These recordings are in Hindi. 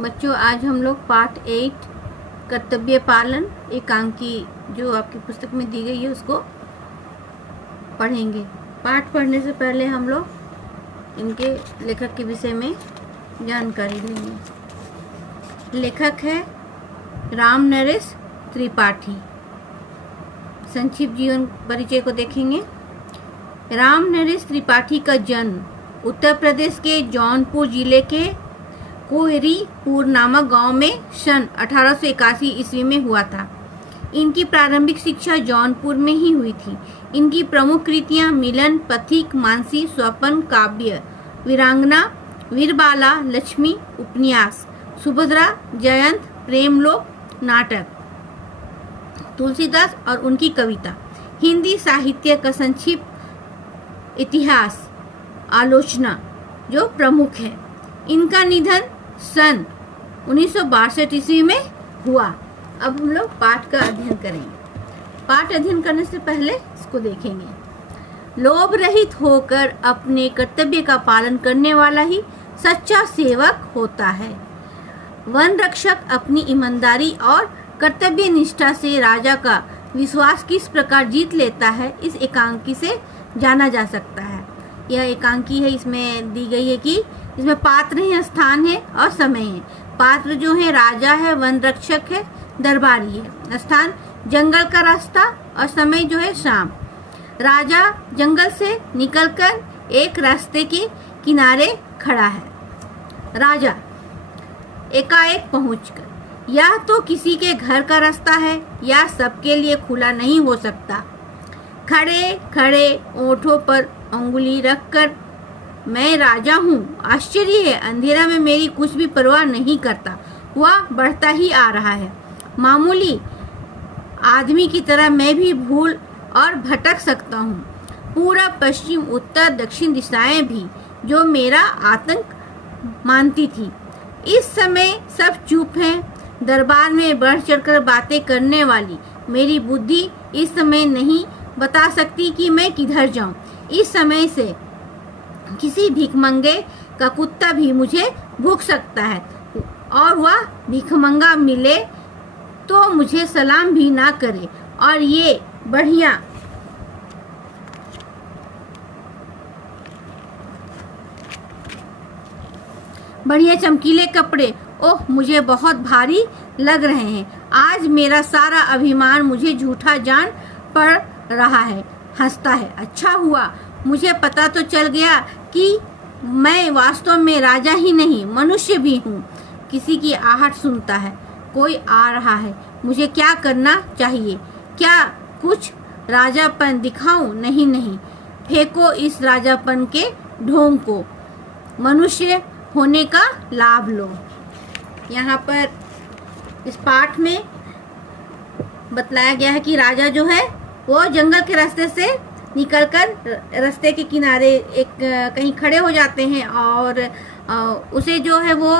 बच्चों, आज हम लोग पाठ 8 कर्तव्य पालन एकांकी जो आपकी पुस्तक में दी गई है उसको पढ़ेंगे। पाठ पढ़ने से पहले हम लोग इनके लेखक के विषय में जानकारी लेंगे। लेखक है राम नरेश त्रिपाठी। संक्षिप्त जीवन परिचय को देखेंगे। राम नरेश त्रिपाठी का जन्म उत्तर प्रदेश के जौनपुर जिले के कोयरीपुर नामक गांव में सन 1881 ईस्वी में हुआ था। इनकी प्रारंभिक शिक्षा जौनपुर में ही हुई थी। इनकी प्रमुख कृतियां मिलन, पथिक, मानसी, स्वपन, काव्य, वीरांगना, वीरबाला, लक्ष्मी, उपन्यास, सुभद्रा, जयंत, प्रेमलोक, नाटक, तुलसीदास और उनकी कविता, हिंदी साहित्य का संक्षिप्त इतिहास, आलोचना जो प्रमुख है। इनका निधन सन 1962 ईस्वी में हुआ। अब हम लोग पाठ का अध्ययन करेंगे। पाठ अध्ययन करने से पहले इसको देखेंगे। लोभ रहित होकर अपने कर्तव्य का पालन करने वाला ही सच्चा सेवक होता है। वन रक्षक अपनी ईमानदारी और कर्तव्य निष्ठा से राजा का विश्वास किस प्रकार जीत लेता है, इस एकांकी से जाना जा सकता है। यह एकांकी है, इसमें दी गई है कि इसमें पात्र है, स्थान है और समय है। पात्र जो है राजा है, वन रक्षक है, दरबारी है। स्थान जंगल का रास्ता और समय जो है शाम। राजा जंगल से निकलकर एक रास्ते के किनारे खड़ा है। राजा एकाएक पहुंचकर, यह तो किसी के घर का रास्ता है, या सबके लिए खुला नहीं हो सकता। खड़े खड़े ओंठों पर अंगुली रखकर, मैं राजा हूँ, आश्चर्य है, अंधेरा में मेरी कुछ भी परवाह नहीं करता, वह बढ़ता ही आ रहा है। मामूली आदमी की तरह मैं भी भूल और भटक सकता हूँ। पूरब, पश्चिम, उत्तर, दक्षिण दिशाएं भी जो मेरा आतंक मानती थी, इस समय सब चुप हैं। दरबार में बढ़ चढ़कर बातें करने वाली मेरी बुद्धि इस समय नहीं बता सकती कि मैं किधर जाऊं। इस समय से किसी भिखमंगे का कुत्ता भी मुझे भूख सकता है, और वह भिखमंगा मिले तो मुझे सलाम भी ना करे, और ये बढ़िया चमकीले कपड़े, ओह मुझे बहुत भारी लग रहे हैं। आज मेरा सारा अभिमान मुझे झूठा जान पड़ रहा है। हंसता है, अच्छा हुआ मुझे पता तो चल गया कि मैं वास्तव में राजा ही नहीं, मनुष्य भी हूँ। किसी की आहट सुनता है, कोई आ रहा है, मुझे क्या करना चाहिए? क्या कुछ राजापन दिखाऊं? नहीं नहीं, फेंको इस राजापन के ढोंग को, मनुष्य होने का लाभ लो। यहाँ पर इस पाठ में बतलाया गया है कि राजा जो है वो जंगल के रास्ते से निकलकर रास्ते के किनारे एक कहीं खड़े हो जाते हैं, और उसे जो है वो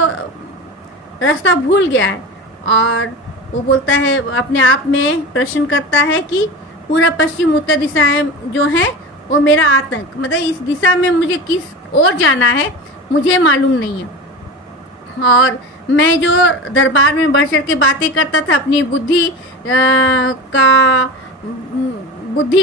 रास्ता भूल गया है, और वो बोलता है, अपने आप में प्रश्न करता है कि पूरा पश्चिम उत्तर दिशाएं जो हैं वो मेरा आतंक, मतलब इस दिशा में मुझे किस ओर जाना है मुझे मालूम नहीं है। और मैं जो दरबार में बढ़ चढ़ के बातें करता था, अपनी बुद्धि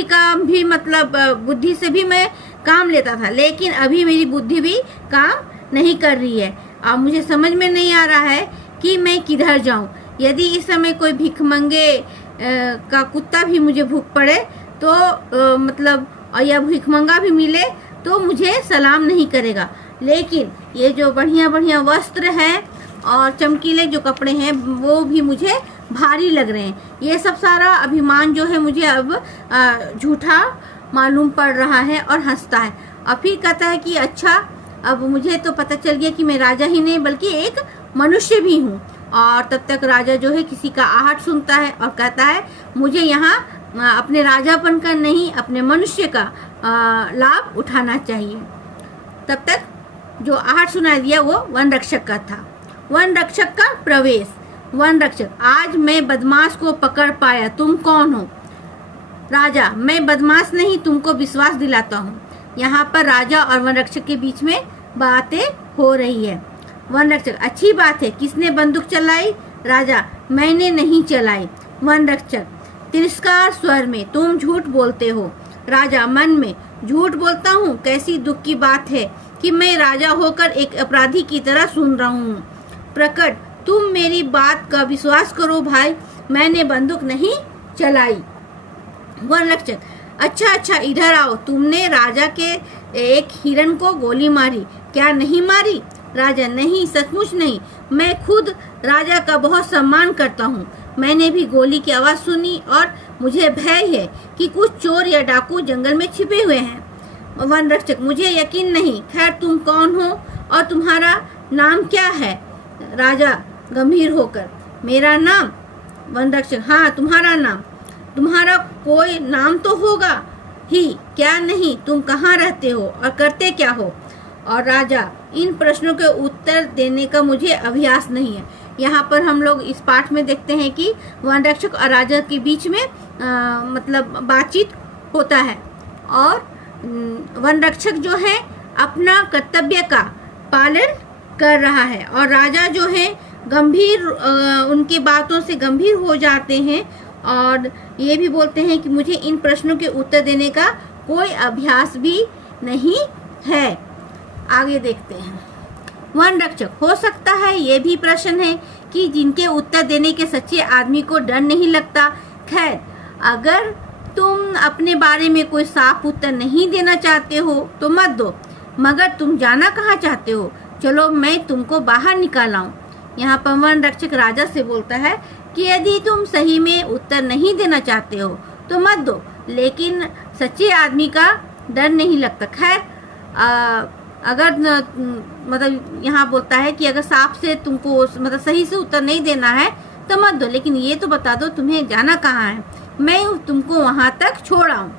का भी मतलब बुद्धि से भी मैं काम लेता था, लेकिन अभी मेरी बुद्धि भी काम नहीं कर रही है। अब मुझे समझ में नहीं आ रहा है कि मैं किधर जाऊं। यदि इस समय कोई भिखमंगे का कुत्ता भी मुझे भूख पड़े तो मतलब या भिखमंगा भी मिले तो मुझे सलाम नहीं करेगा, लेकिन ये जो बढ़िया बढ़िया वस्त्र हैं और चमकीले जो कपड़े हैं वो भी मुझे भारी लग रहे हैं। ये सब सारा अभिमान जो है मुझे अब झूठा मालूम पड़ रहा है, और हंसता है। और फिर कहता है कि अच्छा, अब मुझे तो पता चल गया कि मैं राजा ही नहीं बल्कि एक मनुष्य भी हूँ। और तब तक राजा जो है किसी का आहट सुनता है और कहता है, मुझे यहाँ अपने राजापन का नहीं, अपने मनुष्य का लाभ उठाना चाहिए। तब तक जो आहट सुनाई दिया वो वन रक्षक का था। वन रक्षक का प्रवेश। वन रक्षक, आज मैं बदमाश को पकड़ पाया, तुम कौन हो? राजा, मैं बदमाश नहीं, तुमको विश्वास दिलाता हूँ। यहाँ पर राजा और वन रक्षक के बीच में बातें हो रही है। वन रक्षक, अच्छी बात है, किसने बंदूक चलाई? राजा, मैंने नहीं चलाई। वन रक्षक तिरस्कार स्वर में, तुम झूठ बोलते हो। राजा मन में, झूठ बोलता हूँ? कैसी दुख की बात है कि मैं राजा होकर एक अपराधी की तरह सुन रहा हूँ। प्रकट, तुम मेरी बात का विश्वास करो भाई, मैंने बंदूक नहीं चलाई। वन रक्षक, अच्छा इधर आओ, तुमने राजा के एक हिरण को गोली मारी, क्या नहीं मारी? राजा, नहीं, सचमुच नहीं, मैं खुद राजा का बहुत सम्मान करता हूँ। मैंने भी गोली की आवाज़ सुनी और मुझे भय है कि कुछ चोर या डाकू जंगल में छिपे हुए हैं। वन रक्षक, मुझे यकीन नहीं, खैर तुम कौन हो और तुम्हारा नाम क्या है? राजा गंभीर होकर, मेरा नाम? वन रक्षक, हाँ, तुम्हारा नाम। तुम्हारा कोई नाम तो होगा ही, क्या नहीं? तुम कहाँ रहते हो और करते क्या हो? और राजा, इन प्रश्नों के उत्तर देने का मुझे अभ्यास नहीं है। यहाँ पर हम लोग इस पाठ में देखते हैं कि वन रक्षक और राजा के बीच में मतलब बातचीत होता है और वन रक्षक जो है अपना कर्तव्य का पालन कर रहा है और राजा जो है गंभीर, उनकी बातों से गंभीर हो जाते हैं और ये भी बोलते हैं कि मुझे इन प्रश्नों के उत्तर देने का कोई अभ्यास भी नहीं है। आगे देखते हैं। वन रक्षक, हो सकता है ये भी प्रश्न है कि जिनके उत्तर देने के सच्चे आदमी को डर नहीं लगता। खैर, अगर तुम अपने बारे में कोई साफ उत्तर नहीं देना चाहते हो तो मत दो, मगर तुम जाना कहाँ चाहते हो? चलो मैं तुमको बाहर निकालाऊं। यहाँ पर वन रक्षक राजा से बोलता है कि यदि तुम सही में उत्तर नहीं देना चाहते हो तो मत दो, लेकिन सच्चे आदमी का डर नहीं लगता। खैर, अगर मतलब यहाँ बोलता है कि अगर साफ से तुमको मतलब सही से उत्तर नहीं देना है तो मत दो, लेकिन ये तो बता दो तुम्हें जाना कहाँ है, मैं तुमको वहाँ तक छोड़ आऊँ।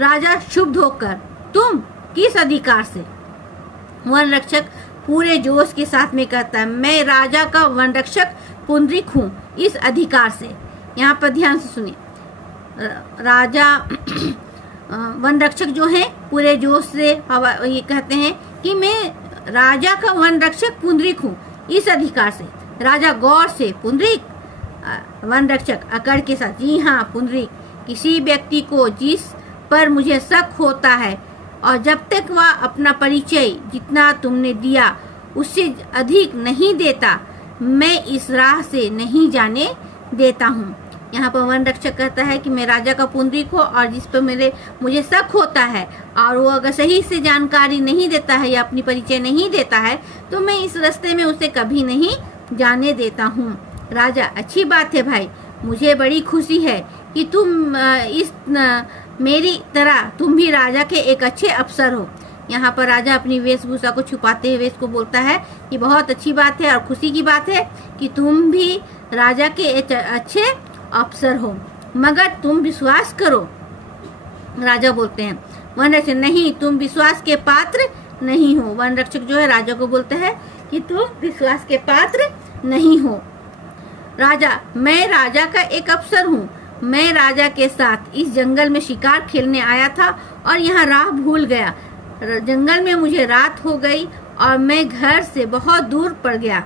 राजा क्षुब्ध होकर, तुम किस अधिकार से? वन रक्षक पूरे जोश के साथ में कहता है, मैं राजा का वन रक्षक पुंडरीक हूँ, इस अधिकार से। यहाँ पर ध्यान से सुनिए। राजा वन रक्षक जो है पूरे जोश से ये कहते हैं कि मैं राजा का वन रक्षक पुंडरीक हूँ, इस अधिकार से। राजा गौर से, पुंडरीक? वन रक्षक अकड़ के साथ, जी हाँ पुंडरीक, किसी व्यक्ति को जिस पर मुझे शक होता है और जब तक वह अपना परिचय जितना तुमने दिया उससे अधिक नहीं देता, मैं इस राह से नहीं जाने देता हूँ। यहाँ पर वन रक्षक कहता है कि मैं राजा का पुंडरीक हूँ और जिस पर मुझे शक होता है और वो अगर सही से जानकारी नहीं देता है या अपनी परिचय नहीं देता है तो मैं इस रास्ते में उसे कभी नहीं जाने देता हूँ। राजा, अच्छी बात है भाई, मुझे बड़ी खुशी है कि तुम मेरी तरह तुम भी राजा के एक अच्छे अफसर हो। यहाँ पर राजा अपनी वेशभूषा को छुपाते हुए इसको बोलता है कि बहुत अच्छी बात है और खुशी की बात है कि तुम भी राजा के एक अच्छे अफसर हो, मगर तुम विश्वास करो। राजा बोलते हैं, वन रक्षक, नहीं, तुम विश्वास के पात्र नहीं हो। वन रक्षक जो है राजा को बोलता है कि तुम विश्वास के पात्र नहीं हो। राजा, मैं राजा का एक अफसर हूँ, मैं राजा के साथ इस जंगल में शिकार खेलने आया था और यहाँ राह भूल गया। जंगल में मुझे रात हो गई और मैं घर से बहुत दूर पड़ गया।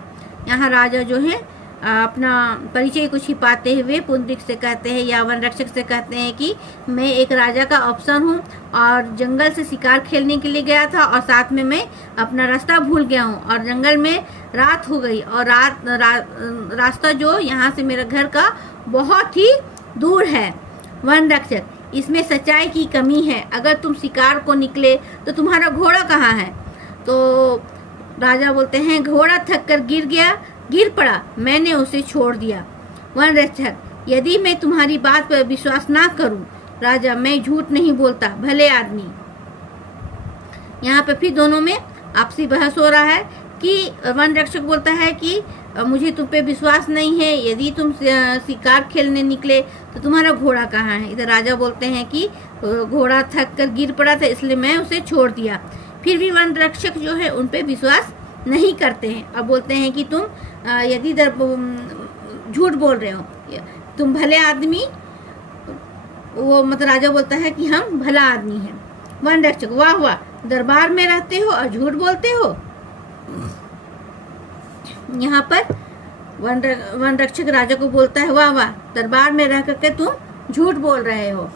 यहाँ राजा जो है अपना परिचय को छिपाते हुए पुंडरीक से कहते हैं या वन रक्षक से कहते हैं कि मैं एक राजा का अफसर हूँ और जंगल से शिकार खेलने के लिए गया था और साथ में मैं अपना रास्ता भूल गया हूँ और जंगल में रात हो गई और रास्ता जो यहाँ से मेरे घर का बहुत ही दूर है। वन रक्षक, इसमें सच्चाई की कमी है, अगर तुम शिकार को निकले तो तुम्हारा घोड़ा कहाँ है? तो राजा बोलते हैं, घोड़ा थक कर गिर पड़ा, मैंने उसे छोड़ दिया। वन रक्षक, यदि मैं तुम्हारी बात पर विश्वास ना करूं? राजा, मैं झूठ नहीं बोलता, भले आदमी। यहाँ पर फिर दोनों में आपसी बहस हो रहा है कि वन रक्षक बोलता है कि मुझे तुम पे विश्वास नहीं है, यदि तुम शिकार खेलने निकले तो तुम्हारा घोड़ा कहाँ है? इधर राजा बोलते हैं कि घोड़ा थक कर गिर पड़ा था इसलिए मैं उसे छोड़ दिया। फिर भी वन रक्षक जो है उन पे विश्वास नहीं करते हैं और बोलते हैं कि तुम यदि झूठ बोल रहे हो, तुम भले आदमी। वो मतलब राजा बोलता है कि हम भला आदमी हैं। वन रक्षक, वाह वाह, दरबार में रहते हो और झूठ बोलते हो। यहाँ पर वन रक्षक राजा को बोलता है, वाह वाह, दरबार में रह करके तुम झूठ बोल रहे हो।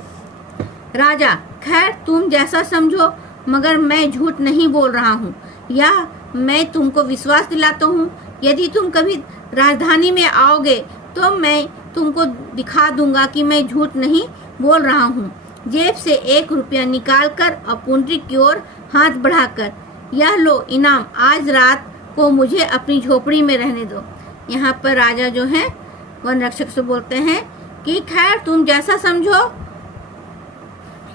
राजा, खैर तुम जैसा समझो, मगर मैं झूठ नहीं बोल रहा हूँ, या मैं तुमको विश्वास दिलाता हूँ, यदि तुम कभी राजधानी में आओगे तो मैं तुमको दिखा दूंगा कि मैं झूठ नहीं बोल रहा हूँ। जेब से 1 रुपया निकालकर और पुंडरीक की ओर हाथ बढ़ाकर, यह लो इनाम, आज रात को मुझे अपनी झोपड़ी में रहने दो। यहाँ पर राजा जो है वन रक्षक से बोलते हैं कि खैर तुम जैसा समझो,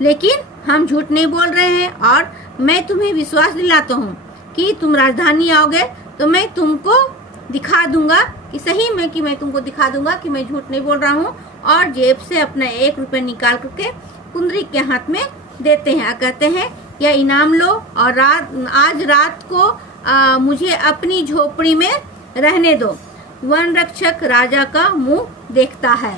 लेकिन हम झूठ नहीं बोल रहे हैं और मैं तुम्हें विश्वास दिलाता हूँ कि तुम राजधानी आओगे तो मैं तुमको दिखा दूंगा कि सही में कि मैं तुमको दिखा दूंगा कि मैं झूठ नहीं बोल रहा हूँ। और जेब से अपना 1 रुपया निकाल करके पुंडरीक के हाथ में देते हैं और कहते हैं, यह इनाम लो और आज रात को मुझे अपनी झोपड़ी में रहने दो। वन रक्षक राजा का मुंह देखता है।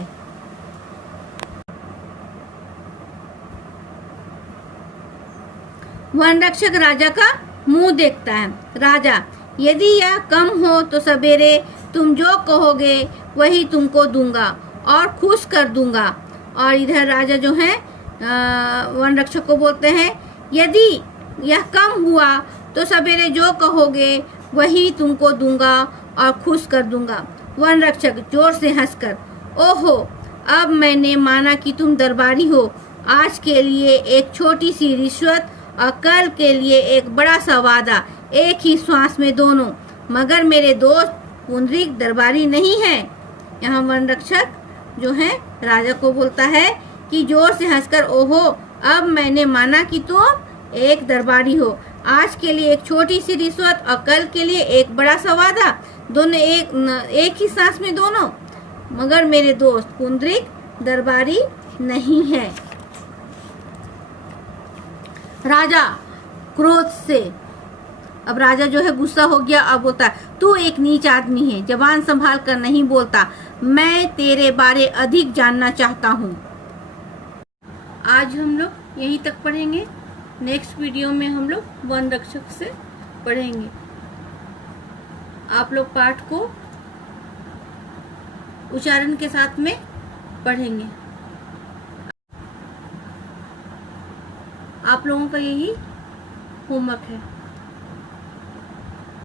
वन रक्षक राजा का मुंह देखता है। राजा, यदि यह कम हो तो सवेरे तुम जो कहोगे वही तुमको दूंगा और खुश कर दूंगा। और इधर राजा जो है वन रक्षक को बोलते हैं, यदि यह कम हुआ तो सवेरे जो कहोगे वही तुमको दूंगा और खुश कर दूंगा। वन रक्षक जोर से हंसकर, ओहो, अब मैंने माना कि तुम दरबारी हो। आज के लिए एक छोटी सी रिश्वत और कल के लिए एक बड़ा सा वादा, एक ही श्वास में दोनों। मगर मेरे दोस्त पुंडरीक दरबारी नहीं है। यहाँ वन रक्षक जो है राजा को बोलता है कि जोर से हंसकर, ओहो, अब मैंने माना कि तुम एक दरबारी हो। आज के लिए एक छोटी सी रिश्वत और कल के लिए एक बड़ा सा वादा, दोनों एक ही सांस में दोनों। मगर मेरे दोस्त पुंडरीक दरबारी नहीं है। राजा क्रोध से, अब राजा जो है गुस्सा हो गया और बोलता है, तू एक नीच आदमी है, जबान संभाल कर नहीं बोलता, मैं तेरे बारे अधिक जानना चाहता हूँ। आज हम लोग यहीं तक पढ़ेंगे। नेक्स्ट वीडियो में हम लोग वन रक्षक से पढ़ेंगे। आप लोग पाठ को उच्चारण के साथ में पढ़ेंगे। आप लोगों का यही होमवर्क है।